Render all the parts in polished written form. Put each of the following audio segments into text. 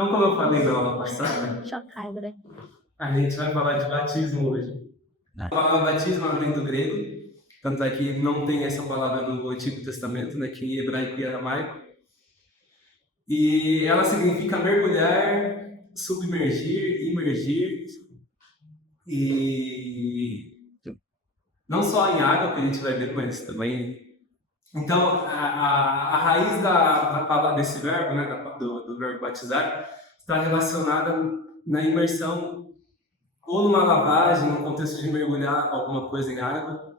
Então, como eu falei na aula passada, Chocada, né? a gente vai falar de batismo hoje. A palavra batismo vem do grego, tanto é que não tem essa palavra no Antigo Testamento, né, que em hebraico e aramaico. E ela significa mergulhar, submergir, imergir, e não só em água, que a gente vai ver com eles também. Então, a raiz da palavra, desse verbo, né, do verbo batizar, está relacionada na imersão ou numa lavagem, no contexto de mergulhar alguma coisa em água.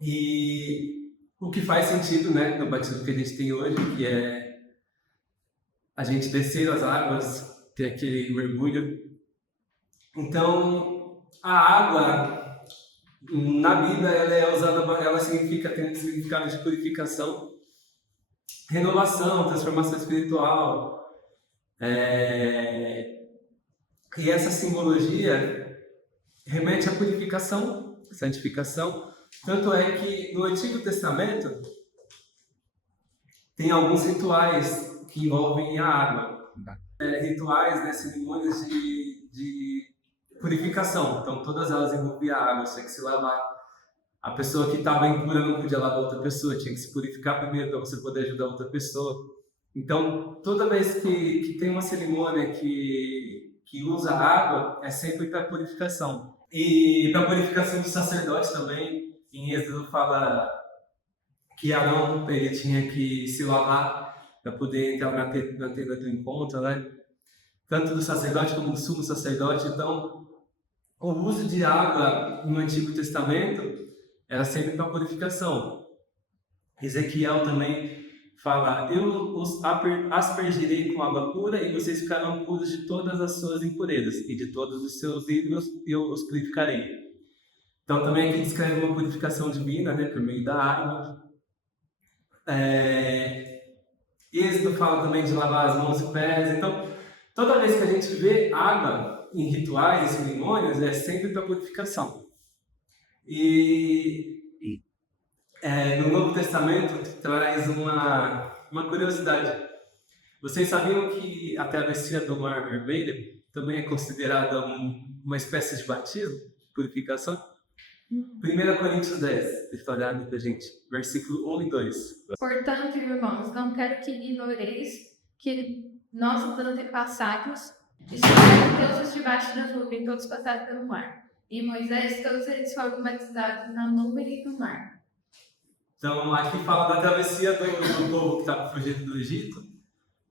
E o que faz sentido, né, no batismo que a gente tem hoje, que é a gente descer as águas, ter aquele mergulho. Então, a água, na Bíblia, ela é usada, ela significa, tem um significado de purificação, renovação, transformação espiritual. E essa simbologia remete à purificação, santificação. Tanto é que no Antigo Testamento tem alguns rituais que envolvem a água. Rituais, né, cerimônias de purificação. Então todas elas envolviam a água, tinha que se lavar. A pessoa que estava impura não podia lavar outra pessoa, tinha que se purificar primeiro para você poder ajudar outra pessoa. Então, toda vez que tem uma cerimônia que usa água, é sempre para purificação. E para purificação do sacerdote também, em Êxodo fala que Arão ele tinha que se lavar para poder entrar na tenda do encontro, né? Tanto do sacerdote como do sumo sacerdote. Então, o uso de água no Antigo Testamento era sempre para purificação. Ezequiel também fala: eu os aspergirei com água pura e vocês ficarão puros de todas as suas impurezas e de todos os seus ídolos eu os purificarei. Então também aqui descreve uma purificação divina, né, por meio da água. Êxodo fala também de lavar as mãos e pés. Então, toda vez que a gente vê água em rituais e cerimônias, é sempre para purificação. E no Novo Testamento traz uma curiosidade. Vocês sabiam que a travessia do Mar Vermelho também é considerada uma espécie de batismo, de purificação? 1 Coríntios 10, deixa eu olhar pra gente, versículo 1 e 2. Portanto, irmãos, não quero que ignoreis que nossos antepassados estiveram todos debaixo da nuvem, todos passaram pelo mar. E Moisés, todos eles foram batizados na nuvem e no mar. Então, aqui fala da travessia do povo que estava fugindo do Egito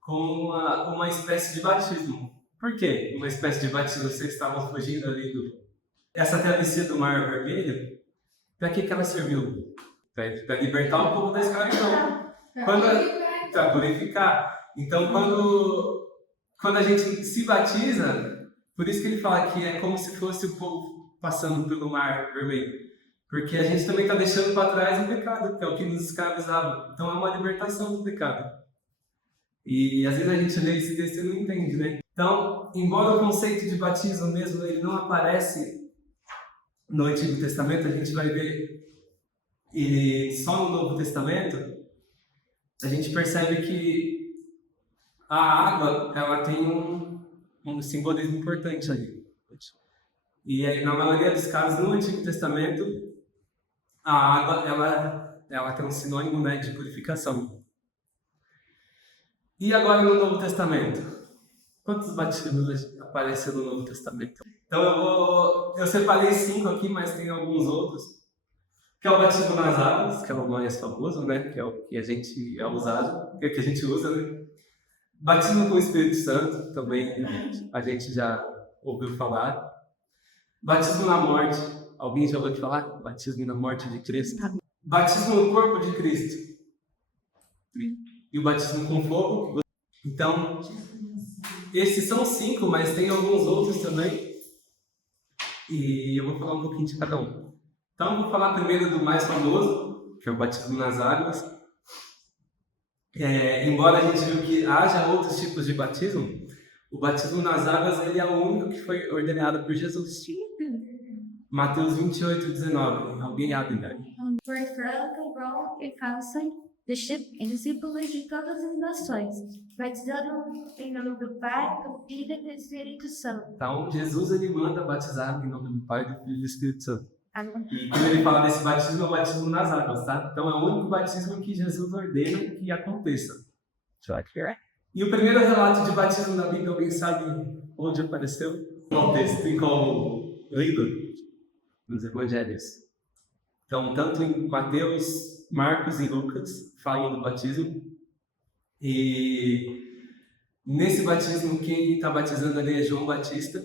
como uma espécie de batismo. Por quê? Uma espécie de batismo, vocês estavam fugindo ali Essa travessia do Mar Vermelho, para que ela serviu? Para libertar o povo da escravidão. Para purificar. Então, quando a gente se batiza, por isso que ele fala que é como se fosse o povo passando pelo Mar Vermelho. Porque a gente também está deixando para trás o pecado, que é o que nos escravizava. Então é uma libertação do pecado. E às vezes a gente lê esse texto e não entende, né? Então, embora o conceito de batismo mesmo ele não aparece no Antigo Testamento, a gente vai ver ele só no Novo Testamento, a gente percebe que a água ela tem um simbolismo importante ali. E aí, na maioria dos casos, no Antigo Testamento, a água ela tem um sinônimo, né, de purificação. E agora no Novo Testamento? Quantos batismos aparecem no Novo Testamento? Então eu separei 5 aqui, mas tem alguns outros. Que é o batismo nas águas, que é o mais famoso, né? Que é o que a gente é usado, que a gente usa, né? Batismo com o Espírito Santo, também a gente já ouviu falar. Batismo na morte. Alguém já ouviu falar? Batismo na morte de Cristo. Batismo no corpo de Cristo. E o batismo com fogo. Então, esses são 5, mas tem alguns outros também. E eu vou falar um pouquinho de cada um. Então, eu vou falar primeiro do mais famoso, que é o batismo nas águas. Embora a gente viu que haja outros tipos de batismo, o batismo nas águas ele é o único que foi ordenado por Jesus. Mateus 28, 19. Alguém abre, né? Portanto, vão e façam discípulos de todas as nações, batizando em nome do Pai, do Filho e do Espírito Santo. Então, Jesus ele manda batizar em nome do Pai, do Filho e do Espírito Santo. Amém. E quando ele fala desse batismo, é o batismo nas águas, tá? Então, é o único batismo que Jesus ordena que aconteça. E o primeiro relato de batismo da Bíblia, alguém sabe onde apareceu? Qual texto e qual livro? Nos Evangelhos. Então, tanto em Mateus, Marcos e Lucas falam do batismo. E nesse batismo, quem está batizando ali é João Batista,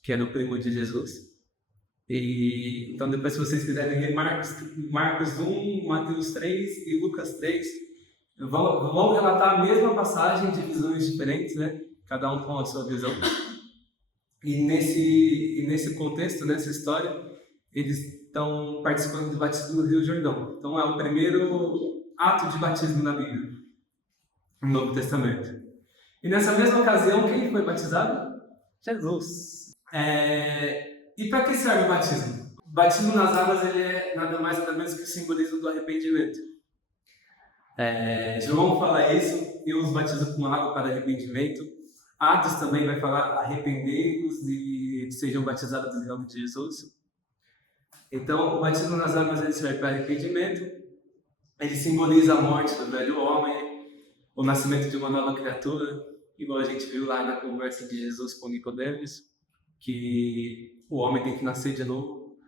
que era o primo de Jesus. E, então, depois, se vocês quiserem ler Marcos 1, Mateus 3 e Lucas 3, vão relatar a mesma passagem de visões diferentes, né? Cada um com a sua visão. E nesse contexto, nessa história, eles estão participando do batismo do Rio Jordão. Então, é o primeiro ato de batismo na Bíblia, no Novo Testamento. E nessa mesma ocasião, quem foi batizado? Jesus. E para que serve o batismo? O batismo nas águas ele é nada mais nada menos que o simbolismo do arrependimento. João fala isso, eu os batizo com água para arrependimento. Atos também vai falar arrependei-vos e sejam batizados em nome de Jesus. Então, o batismo nas águas ele serve para arrependimento. Ele simboliza a morte do velho homem, o nascimento de uma nova criatura, igual a gente viu lá na conversa de Jesus com Nicodemos, que o homem tem que nascer de novo.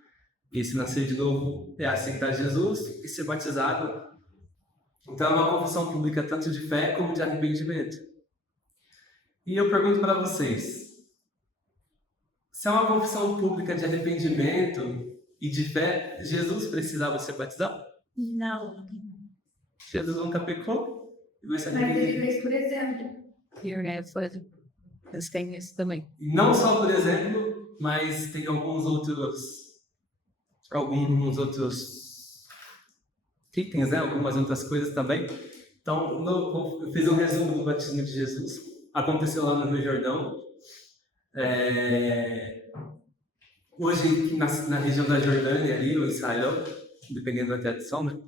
E se nascer de novo é aceitar Jesus e ser batizado. Então é uma confissão pública tanto de fé como de arrependimento. E eu pergunto para vocês, se é uma confissão pública de arrependimento e de fé, Jesus precisava ser batizado? Não. Jesus nunca pecou? E vai se Mas ele arrepender? fez, por exemplo. Eles têm isso também. E não só por exemplo, mas tem alguns outros itens, né? Algumas outras coisas também. Então, eu fiz um resumo do batismo de Jesus. Aconteceu lá no Rio Jordão. Hoje, na região da Jordânia, ali, ou Israel, dependendo da tradição, né?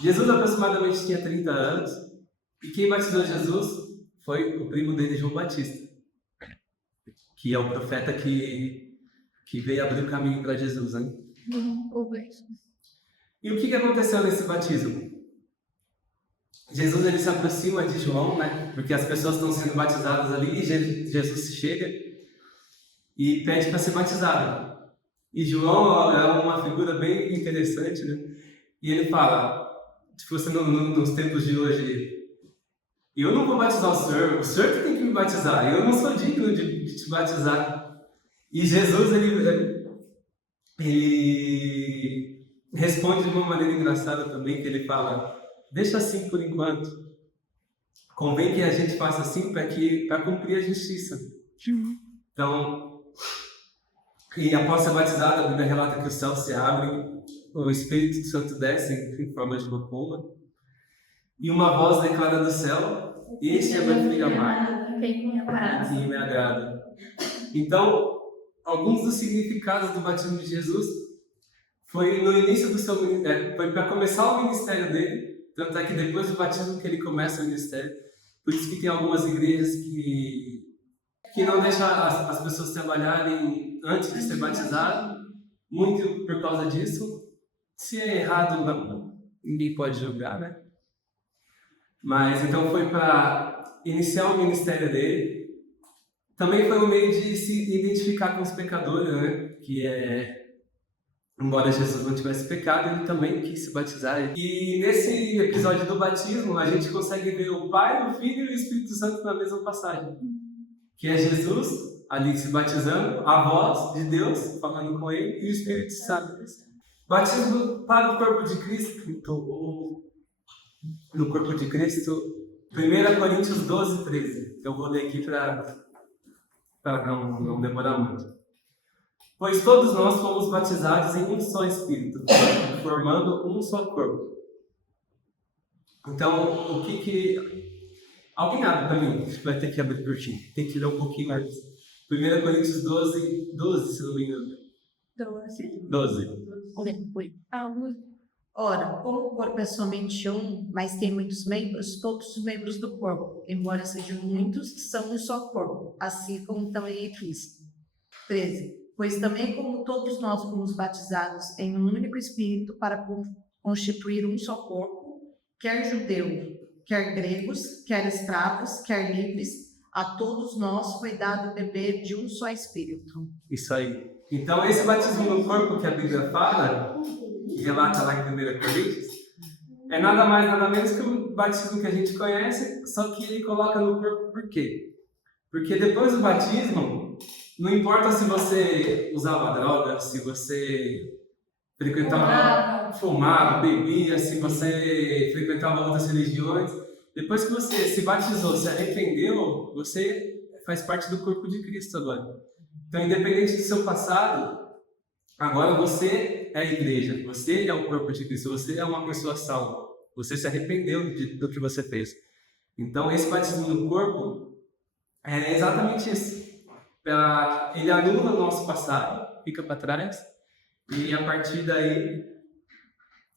Jesus aproximadamente tinha 30 anos. E quem batizou Jesus foi o primo dele, João Batista, que é o profeta que veio abrir o caminho para Jesus, né? E o que aconteceu nesse batismo? Jesus ele se aproxima de João, né? Porque as pessoas estão sendo batizadas ali e Jesus chega e pede para ser batizado. E João é uma figura bem interessante, né? E ele fala, tipo assim, nos tempos de hoje, eu não vou batizar o senhor que tem que me batizar, eu não sou digno de te batizar. E Jesus, ele responde de uma maneira engraçada também, que ele fala, deixa assim por enquanto, convém que a gente faça assim para cumprir a justiça. Então, e após ser batizado, a Bíblia relata que os céus se abrem, o Espírito Santo desce em forma de uma pomba, e uma voz declara do céu, este é meu filho amado, Quem me agrada. me agrada. Então, alguns dos significados do batismo de Jesus foi no início do seu ministério, foi para começar o ministério dele, tanto é que depois do batismo que ele começa o ministério. Por isso que tem algumas igrejas que não deixam as pessoas trabalharem antes de ser batizado, muito por causa disso. Se é errado, ninguém pode julgar, né? Mas então foi para iniciar o ministério dele. Também foi um meio de se identificar com os pecadores, né? Que embora Jesus não tivesse pecado, ele também quis se batizar. E nesse episódio do batismo, a gente consegue ver o Pai, o Filho e o Espírito Santo na mesma passagem. Que é Jesus ali se batizando, a voz de Deus falando com ele e o Espírito Santo. Batismo para o corpo de Cristo, no corpo de Cristo, 1 Coríntios 12, 13. Eu vou ler aqui para não demorar muito. Pois todos nós fomos batizados em um só Espírito, formando um só corpo. Então, o que... Alguém abre para mim? Vai ter que abrir por ti. Tem que ler um pouquinho mais. 1 Coríntios 12, se não me engano. 12. Ora, como o corpo é somente um, mas tem muitos membros, todos os membros do corpo, embora sejam muitos, são um só corpo, assim como também em Cristo. 13. Pois também como todos nós fomos batizados em um único Espírito para constituir um só corpo, quer judeu, quer gregos, quer escravos, quer livres, a todos nós foi dado beber de um só Espírito. Isso aí. Então, esse batismo no corpo que a Bíblia fala, que relata lá em 1 Coríntios, é nada mais, nada menos que o batismo que a gente conhece, só que ele coloca no corpo por quê? Porque depois do batismo, não importa se você usava droga, se você fumava, bebia, se você frequentava outras religiões, depois que você se batizou, se arrependeu, você faz parte do corpo de Cristo agora. Então, independente do seu passado, agora você é a igreja, você é o corpo de Cristo, você é uma pessoa salva, você se arrependeu do que você fez. Então, esse batismo no corpo é exatamente isso. Ele anula o nosso passado, fica para trás, e a partir daí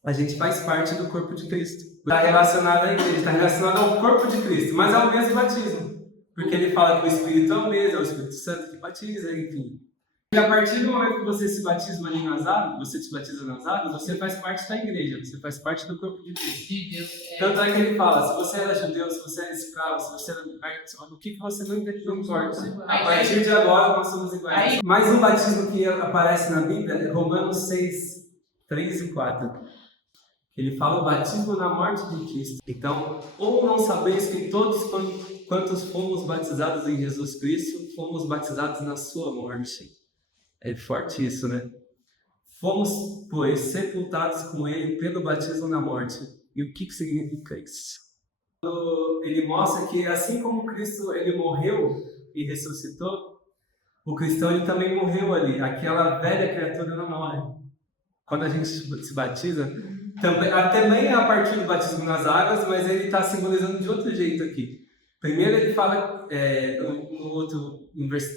a gente faz parte do corpo de Cristo. Está relacionado à igreja, está relacionado ao corpo de Cristo, mas é o mesmo batismo. Porque ele fala que o Espírito é o mesmo, é o Espírito Santo que batiza, enfim. E a partir do momento que você se batiza ali nas águas, você se batiza nas águas, você faz parte da igreja, você faz parte do corpo de Cristo. Tanto é que ele fala, se você era judeu, se você era escravo, se você era o que você não importa. A partir de agora nós somos iguais. Mais um batismo que aparece na Bíblia é Romanos 6, 3 e 4. Ele fala o batismo na morte de Cristo. Então, ou não sabeis que todos quantos fomos batizados em Jesus Cristo, fomos batizados na sua morte. É forte isso, né? Fomos, pois, sepultados com ele pelo batismo na morte. E o que significa isso? Ele mostra que assim como Cristo ele morreu e ressuscitou, o cristão ele também morreu ali. Aquela velha criatura não morre. Quando a gente se batiza, também é a partir do batismo nas águas, mas ele está simbolizando de outro jeito aqui. Primeiro ele fala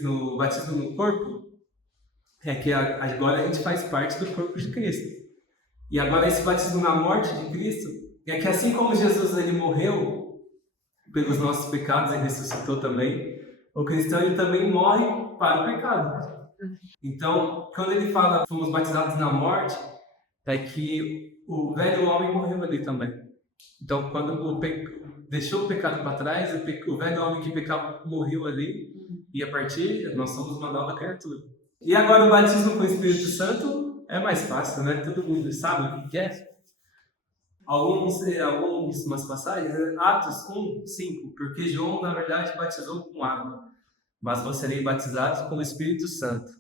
no batismo no corpo, é que agora a gente faz parte do corpo de Cristo. E agora esse batismo na morte de Cristo é que assim como Jesus ele morreu pelos nossos pecados e ressuscitou também, o cristão ele também morre para o pecado. Então, quando ele fala que fomos batizados na morte, é que o velho homem morreu ali também. Então, quando deixou o pecado para trás, o velho homem que pecava morreu ali, e a partir nós somos uma nova criatura. E agora o batismo com o Espírito Santo é mais fácil, né? Todo mundo sabe o que é. Algumas passagens, Atos 1, 5, porque João, na verdade, batizou com água, mas vós sereis batizados com o Espírito Santo,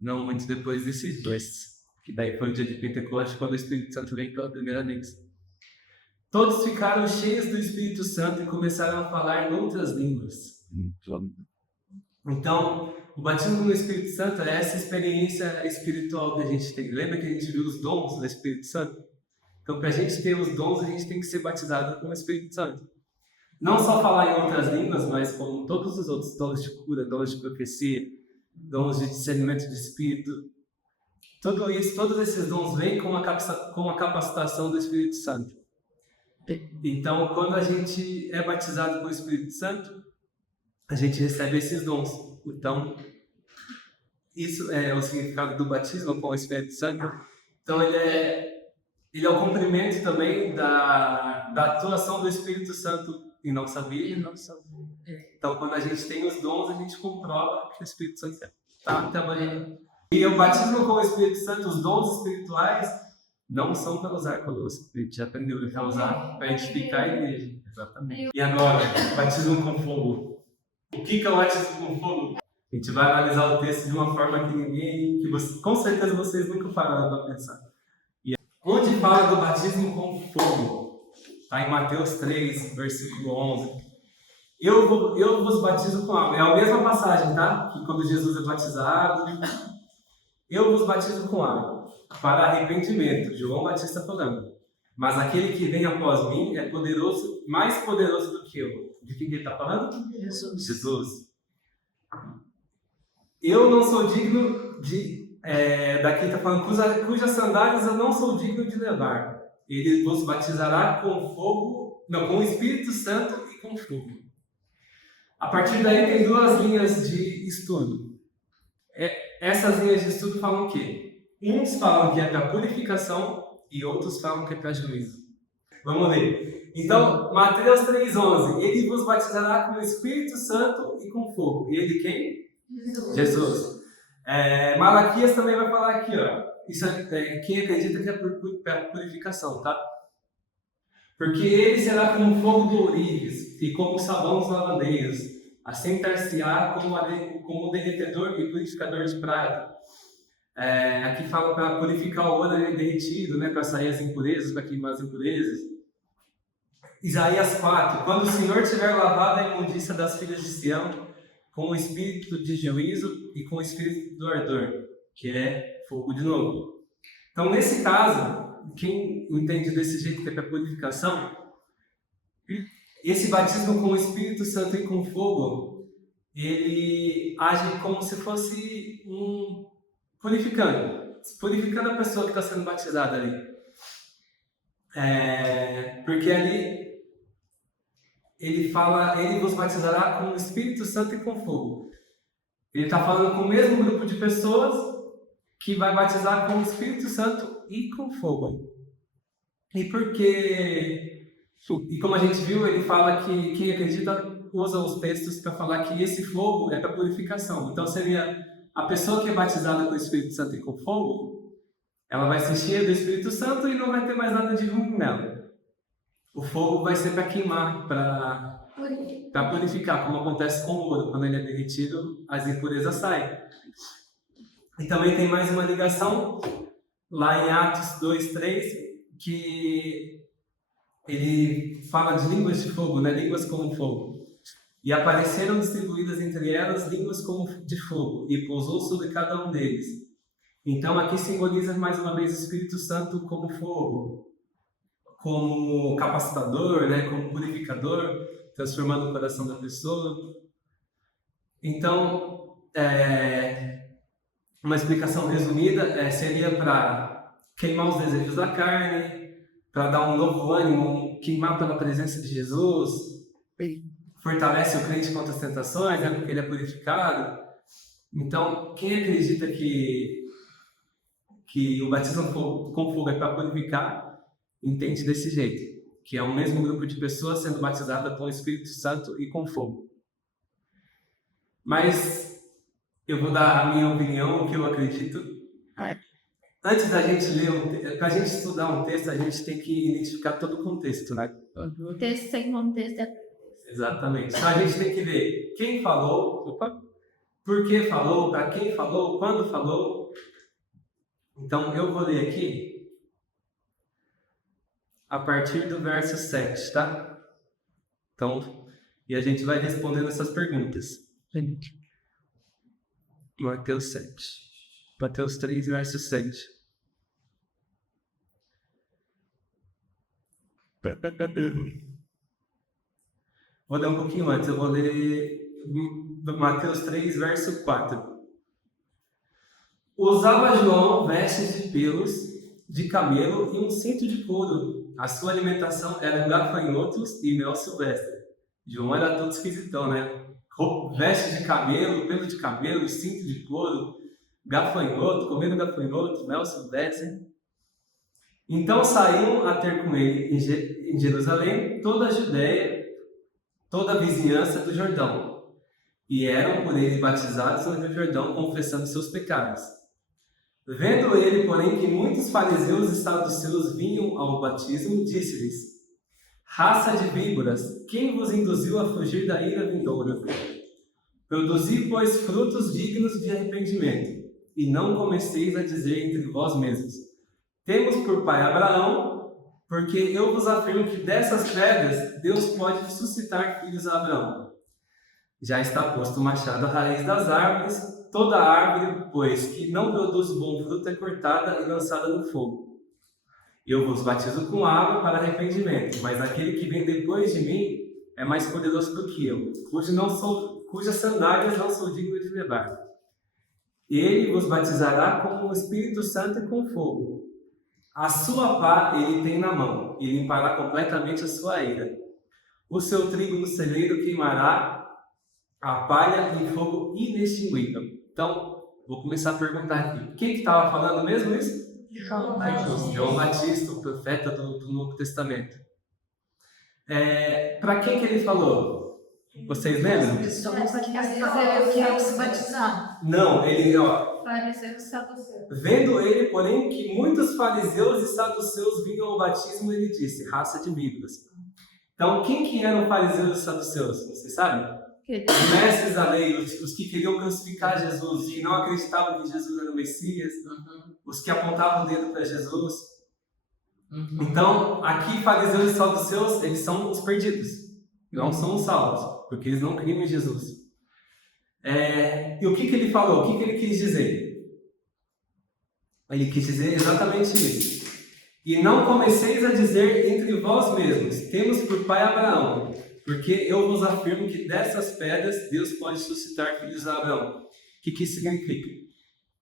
não muito depois desses dois, que daí foi o dia de Pentecostes, quando o Espírito Santo veio pela primeira vez. Todos ficaram cheios do Espírito Santo e começaram a falar em outras línguas. Então, o batismo no Espírito Santo é essa experiência espiritual que a gente tem. Lembra que a gente viu os dons do Espírito Santo? Então, para a gente ter os dons, a gente tem que ser batizado com o Espírito Santo. Não só falar em outras línguas, mas como todos os outros dons de cura, dons de profecia, dons de discernimento de Espírito. Todos esses dons vêm com a capacitação do Espírito Santo. Então, quando a gente é batizado com o Espírito Santo, a gente recebe esses dons. Então, isso é o significado do batismo com o Espírito Santo. Então, ele é o cumprimento também da atuação do Espírito Santo em nossa vida. Então, quando a gente tem os dons, a gente comprova que o Espírito Santo está trabalhando. E o batismo com o Espírito Santo, os dons espirituais, não são para usar conosco. A gente já aprendeu a usar para edificar a igreja. Exatamente. E agora, batismo com fogo. O que é o batismo com fogo? A gente vai analisar o texto de uma forma que com certeza vocês nunca pararam para pensar. Onde fala do batismo com fogo? Está em Mateus 3, versículo 11. Eu vos batizo com água. É a mesma passagem, tá? Que quando Jesus é batizado. Eu vos batizo com água para arrependimento. João Batista falando. Mas aquele que vem após mim é poderoso, mais poderoso do que eu. De quem ele está falando? Jesus. Eu não sou digno de... daqui está falando, cujas sandálias eu não sou digno de levar. ele vos batizará com fogo, não, com o Espírito Santo e com fogo. A partir daí tem duas linhas de estudo. Essas linhas de estudo falam o quê? Uns falam que é para purificação e outros falam que é para juízo. Vamos ler. Então, Mateus 3,11. Ele vos batizará com o Espírito Santo e com fogo. E ele quem? Jesus. Malaquias também vai falar aqui, ó. Isso quem acredita que é para purificação, tá? Porque ele será como fogo do ourives e como sabão dos lavandeiros. Assentar-se-á como derretedor e purificador de prata. Aqui fala para purificar o ouro derretido, né, para sair as impurezas, para queimar as impurezas. Isaías 4. Quando o Senhor tiver lavado a imundícia das filhas de Sião, com o espírito de juízo e com o espírito do ardor, que é fogo de novo. Então, nesse caso, quem entende desse jeito que é para purificação, esse batismo com o Espírito Santo e com fogo, ele age como se fosse purificando a pessoa que está sendo batizada ali. Porque ali ele fala, ele vos batizará com o Espírito Santo e com fogo. Ele está falando com o mesmo grupo de pessoas que vai batizar com o Espírito Santo e com fogo. E como a gente viu, ele fala que quem acredita usa os textos para falar que esse fogo é para purificação. Então seria a pessoa que é batizada com o Espírito Santo e com fogo, ela vai se encher do Espírito Santo e não vai ter mais nada de ruim nela. O fogo vai ser para queimar, para purificar, como acontece com o ouro. Quando ele é derretido, as impurezas saem. E também tem mais uma ligação, lá em Atos 2:3, que ele fala de línguas de fogo, né? Línguas como fogo. E apareceram distribuídas entre elas línguas como de fogo, e pousou sobre cada um deles. Então aqui simboliza mais uma vez o Espírito Santo como fogo, como capacitador, né? Como purificador, transformando o coração da pessoa. Então, uma explicação resumida seria para queimar os desejos da carne, para dar um novo ânimo, queimar pela presença de Jesus, fortalece o crente contra as tentações, né, porque ele é purificado. Então, quem acredita que o batismo com fogo é para purificar, entende desse jeito, que é o mesmo grupo de pessoas sendo batizada com o Espírito Santo e com fogo. Mas eu vou dar a minha opinião, o que eu acredito. Antes da gente ler, para a gente estudar um texto, a gente tem que identificar todo o contexto, né? O texto sem contexto Exatamente. Então a gente tem que ver quem falou, por que falou, para quem falou, quando falou. Então eu vou ler aqui a partir do verso 7, tá? Então, e a gente vai respondendo essas perguntas. Mateus 7. Mateus 3, verso 7. Vou ler um pouquinho antes, eu vou ler Mateus 3, verso 4. Usava João vestes de pelos de camelo e um cinto de couro. A sua alimentação era gafanhotos e mel silvestre. João era todo esquisitão, né? Veste de camelo, pelo de camelo, cinto de couro, gafanhoto, comendo gafanhoto, mel silvestre. Então saíam a ter com ele em Jerusalém toda a Judéia, toda a vizinhança do Jordão, e eram por ele batizados no Rio Jordão, confessando seus pecados. Vendo ele, porém, que muitos fariseus e saduceus vinham ao batismo, disse-lhes: raça de víboras, quem vos induziu a fugir da ira vindoura? Produzi, pois, frutos dignos de arrependimento, e não comeceis a dizer entre vós mesmos: temos por pai Abraão, porque eu vos afirmo que dessas pedras Deus pode suscitar filhos a Abraão. Já está posto o machado à raiz das árvores, toda árvore, pois, que não produz bom fruto é cortada e lançada no fogo. Eu vos batizo com água para arrependimento, mas aquele que vem depois de mim é mais poderoso do que eu, cujas sandálias não sou digno de levar. Ele vos batizará com o Espírito Santo e com fogo. A sua pá ele tem na mão, e limpará completamente a sua ira. O seu trigo no celeiro queimará, a palha em fogo inextinguível. Então, vou começar a perguntar aqui. Quem que estava falando mesmo isso? João Batista, o profeta do Novo Testamento. Para quem que ele falou? Vocês lembram? Pessoas que iam se batizar. Não, ele, ó, Fariseus e saduceus. vendo ele, porém, que muitos fariseus e saduceus vinham ao batismo, ele disse, raça de víboras. Então, quem que eram fariseus e saduceus? Vocês sabem? Os mestres da lei, os que queriam crucificar Jesus, que não acreditavam que Jesus era o Messias, os que apontavam o dedo para Jesus. Então, aqui, fariseus e saduceus, eles são os perdidos, não são os salvos, porque eles não criam em Jesus. E o que ele falou? O que ele quis dizer? Ele quis dizer exatamente isso. E não comeceis a dizer entre vós mesmos, temos por pai Abraão, porque eu vos afirmo que dessas pedras Deus pode suscitar filhos de Abraão. O que isso significa?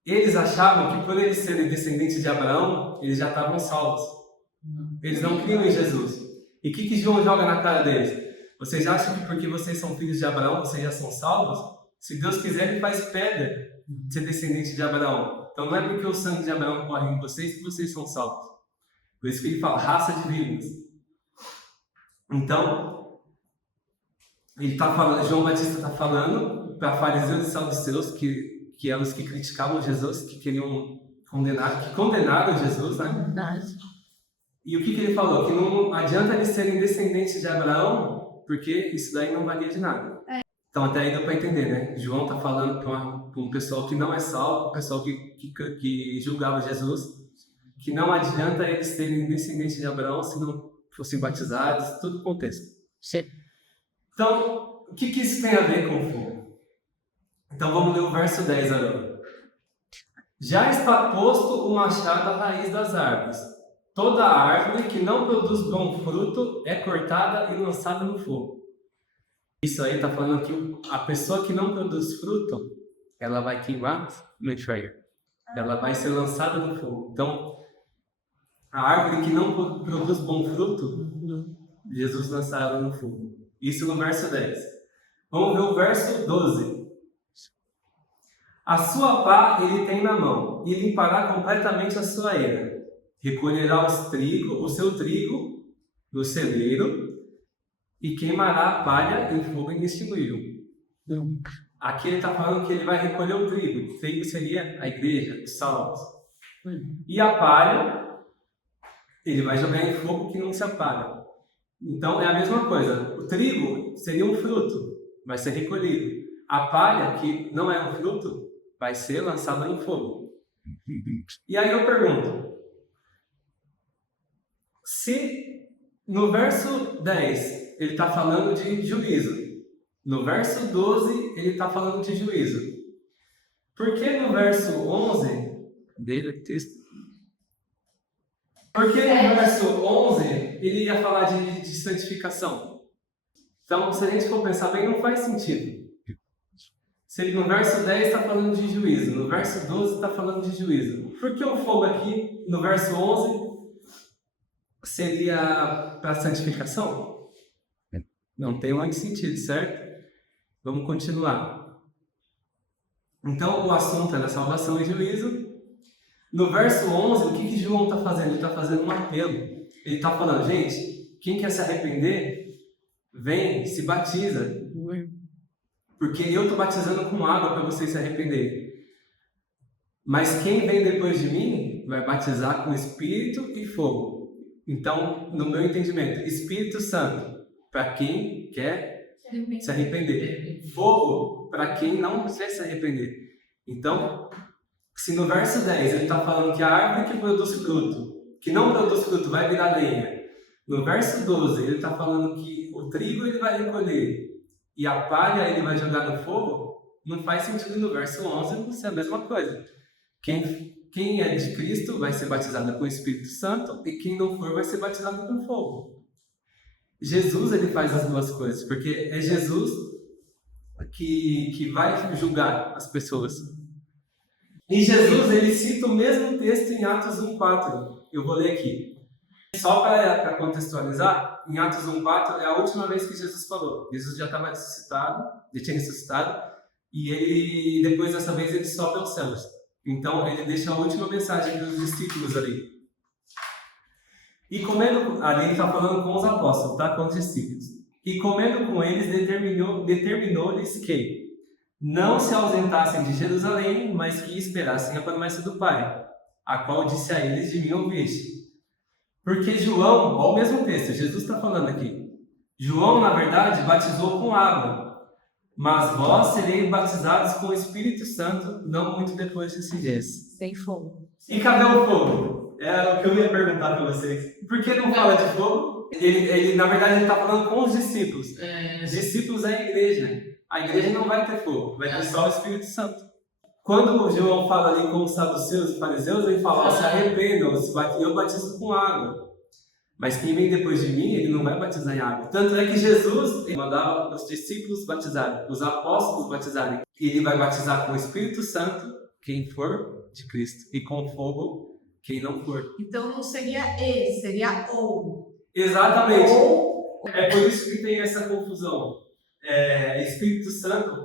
Eles achavam que por eles serem descendentes de Abraão, eles já estavam salvos. Eles não criam em Jesus. E o que João joga na cara deles? Vocês acham que porque vocês são filhos de Abraão, vocês já são salvos? Se Deus quiser, ele faz pedra de ser descendente de Abraão. Então não é porque o sangue de Abraão corre em vocês que vocês são salvos. Por isso que ele fala, raça de víboras. Então, ele tá falando, João Batista está falando para fariseus e saduceus, que eram os que criticavam Jesus, que queriam condenar, que condenaram Jesus, né? E o que ele falou? Que não adianta eles serem descendentes de Abraão, porque isso daí não valia de nada. Então até aí deu para entender, né? João está falando para um pessoal que não é salvo, um pessoal que julgava Jesus, que não adianta eles serem descendentes de Abraão se não fossem batizados, tudo contexto. Então, o que isso tem a ver com o fogo? Então vamos ler o verso 10 agora. Já está posto o machado à raiz das árvores. Toda árvore que não produz bom fruto é cortada e lançada no fogo. Isso aí está falando que a pessoa que não produz fruto, ela vai queimar no inferno. Ela vai ser lançada no fogo. Então, a árvore que não produz bom fruto, Jesus lançará ela no fogo. Isso no verso 10. Vamos ver o verso 12. A sua pá ele tem na mão, e limpará completamente a sua eira. Recolherá o seu trigo no celeiro, e queimará a palha em fogo inextinguível. Aqui ele está falando que ele vai recolher o trigo. O trigo seria a igreja, os salvos. E a palha, ele vai jogar em fogo que não se apaga. Então é a mesma coisa. O trigo seria um fruto, vai ser recolhido. A palha, que não é um fruto, vai ser lançada em fogo. E aí eu pergunto, se no verso 10 ele está falando de juízo, no verso 12 ele está falando de juízo, por que no verso 11 dele texto? Porque no verso 11 ele ia falar de santificação? Então, se a gente for pensar bem, não faz sentido. Se ele no verso 10 está falando de juízo, no verso 12 está falando de juízo, por que o fogo aqui no verso 11 seria para santificação? Não tem mais sentido, certo? Vamos continuar. Então, o assunto é da salvação e juízo. No verso 11, o que João está fazendo? Ele está fazendo um apelo. Ele está falando, gente, quem quer se arrepender, vem, se batiza. Porque eu estou batizando com água para vocês se arrependerem. Mas quem vem depois de mim vai batizar com Espírito e fogo. Então, no meu entendimento, Espírito Santo para quem quer se arrepender. Fogo para quem não quer se arrepender. Então, se no verso 10 ele está falando que a árvore que produz fruto, que não produz fruto, vai virar lenha. No verso 12 ele está falando que o trigo ele vai recolher e a palha ele vai jogar no fogo. Não faz sentido no verso 11 ser a mesma coisa. Quem é de Cristo vai ser batizado com o Espírito Santo e quem não for vai ser batizado com fogo. Jesus ele faz as duas coisas, porque é Jesus que vai julgar as pessoas. E Jesus ele cita o mesmo texto em Atos 1:4. eu vou ler aqui. Só para contextualizar, em Atos 1:4 é a última vez que Jesus falou. Jesus já estava ressuscitado, já tinha ressuscitado, e ele, depois dessa vez, ele sobe aos céus. Então, ele deixa a última mensagem para os discípulos ali. E comendo, ali ele está falando com os apóstolos, tá? Com os discípulos. E comendo com eles, determinou-lhes que não se ausentassem de Jerusalém, mas que esperassem a promessa do Pai, a qual disse a eles: de mim ouviste. Porque João, olha o mesmo texto, Jesus está falando aqui. João, na verdade, batizou com água, mas vós sereis batizados com o Espírito Santo não muito depois desses dias. Sem fogo. E cadê o fogo? É o que eu ia perguntar para vocês. Por que não fala de fogo? Ele na verdade, ele está falando com os discípulos. Os discípulos é a igreja. A igreja não vai ter fogo, vai ter só o Espírito Santo. Quando o João fala ali com os saduceus e fariseus, ele fala: se arrependam, eu batizo com água. Mas quem vem depois de mim, ele não vai batizar em água. Tanto é que Jesus mandava os discípulos batizarem, os apóstolos batizarem. E ele vai batizar com o Espírito Santo quem for de Cristo, e com fogo quem não for. Então não seria e, seria ou. Exatamente. Ou É por isso que tem essa confusão. Espírito Santo.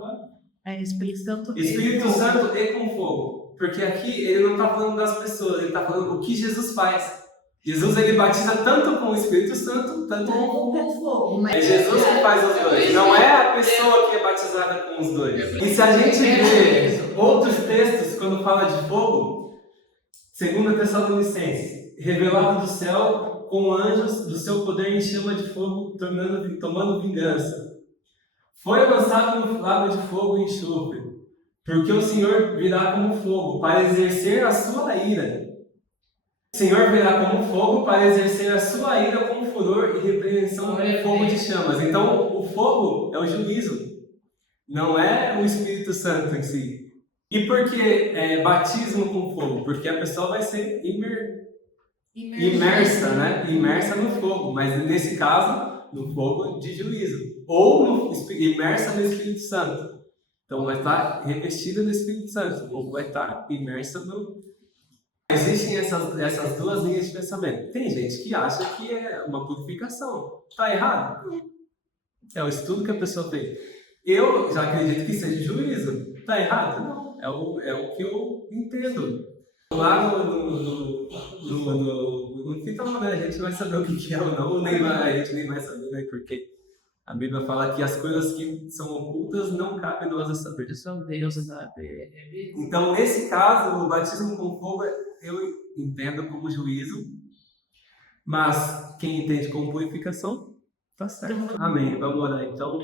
Espírito Santo. Espírito Santo e com fogo. Porque aqui ele não está falando das pessoas, ele está falando o que Jesus faz. Jesus ele batiza tanto com o Espírito Santo, tanto com fogo. É Jesus que faz os dois, não é a pessoa que é batizada com os dois. E se a gente vê outros textos quando fala de fogo, 2 Tessalonicenses, revelado do céu com anjos do seu poder em chama de fogo, tomando vingança. Foi lançado no lago de fogo e enxofre, porque o Senhor virá como fogo para exercer a sua ira. O Senhor virá como fogo para exercer a sua ira com furor e repreensão com fogo de chamas. Então, o fogo é o juízo, não é o Espírito Santo em si. E por que batismo com fogo? Porque a pessoa vai ser imersa, né? Imersa no fogo, mas nesse caso, no fogo de juízo. Ou imersa no Espírito Santo. Então, vai estar revestida no Espírito Santo, ou vai estar imersa no... Existem essas duas linhas de pensamento. Tem gente que acha que é uma purificação. Está errado? É o estudo que a pessoa fez. Eu já acredito que seja juízo. Está errado? Não. É o que eu entendo. Lá no final, né, a gente vai saber o que é ou não, a gente nem vai saber, né, porque a Bíblia fala que as coisas que são ocultas não cabem nós a saber. Só Deus sabe. Então, nesse caso, o batismo com fogo eu entendo como juízo, mas quem entende como purificação, tá certo. Amém. Vamos orar então.